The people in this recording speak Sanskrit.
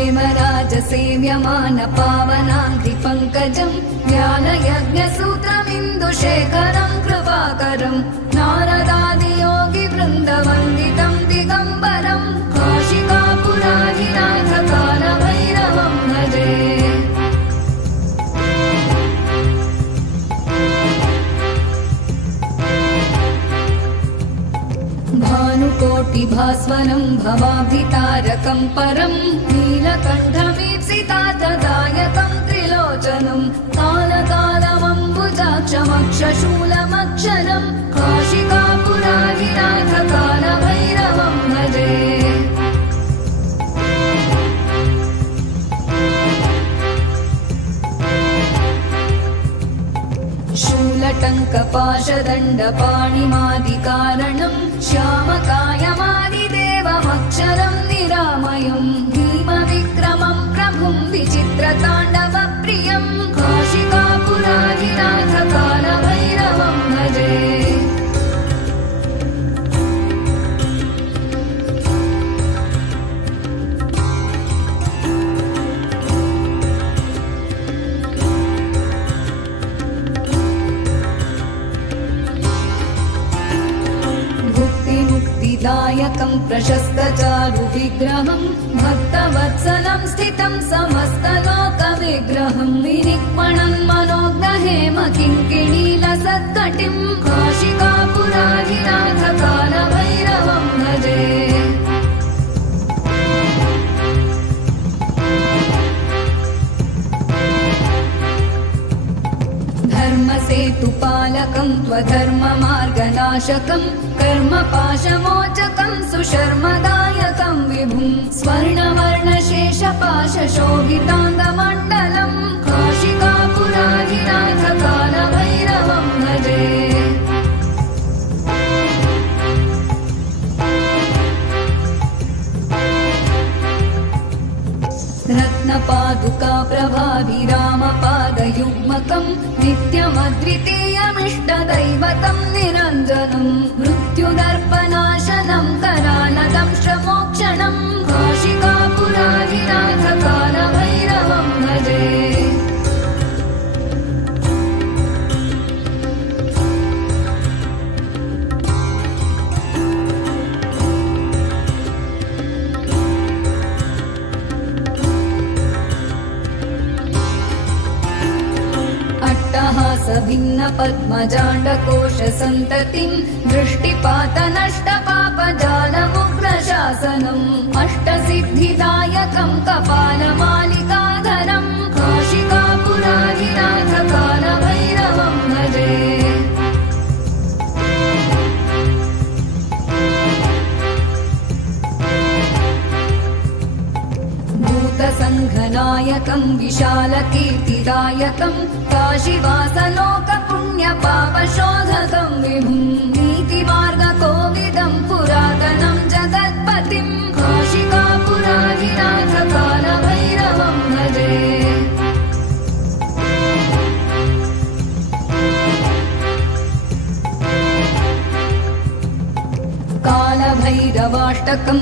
हेमराजसेव्यमान पावनाङ्घ्रिपङ्कजं ज्ञानयज्ञसूत्रमिन्दुशेखरं कृपाकरं नारदादियोगिवृन्दवन्दितं दिगम्बरं काशिकापुराधिनाथकालभैरवं भजे। भानुकोटिभास्वरं भवाब्धितारकं परं नीलकण्ठमीप्सितार्थदायकं त्रिलोचनं कालकालमम्बुजाक्षमक्षशूलमक्षरं काशिकापुराधिनाथकालभैरवं भजे। शूलटङ्कपाशदण्डपाणिमादिकारणं श्यामकायमादिदेवमक्षरं निरामयं भीमविक्रमं प्रभुं विचित्रताण्डवप्रियं काशिकापुराधिनाथकालभैरवं भजे। दायकं प्रशस्तचारुविग्रहं भक्तवत्सलं स्थितं समस्तलोकविग्रहं विनिक्मणं मनोज्ञहेम किङ्किणीलसत्कटिं काशिकापुराधिनाथकालभैरवं भजे। धर्मसेतुपालकं त्वधर्ममार्गनाशकं कर्मपाशमोचकं सुशर्मदायकं विभुं स्वर्णवर्णशेषपाशशोभिताङ्गमण्डलं काशिकापुराधिनाथकालभैरवं भजे। रत्नपादुका प्रभाभिरामपादयुग्मकं नित्यमद्वितीयमिष्टदैवतं निरञ्जनं मृत्युदर्पनाशनं करालदंष्ट्रमोक्षणं काशिकापुराधिनाथकालभैरवं भजे। भिन्न पद्मजाण्डकोशसन्ततिं दृष्टिपातनष्टपापजालमुग्रशासनम् अष्टसिद्धिदायकं कपालमालिकाधरं काशिकापुराधिनाथकालभैरवं भजे। भूतसङ्घनायकं विशालकीर्तिदायकं काशीवासलोकपुण्यपापशोधकं विभुं नीतिमार्गकोविदं पुरातनं जगत्पतिं काशिकापुराधिनाथकालभैरवं भजे। कालभैरवाष्टकं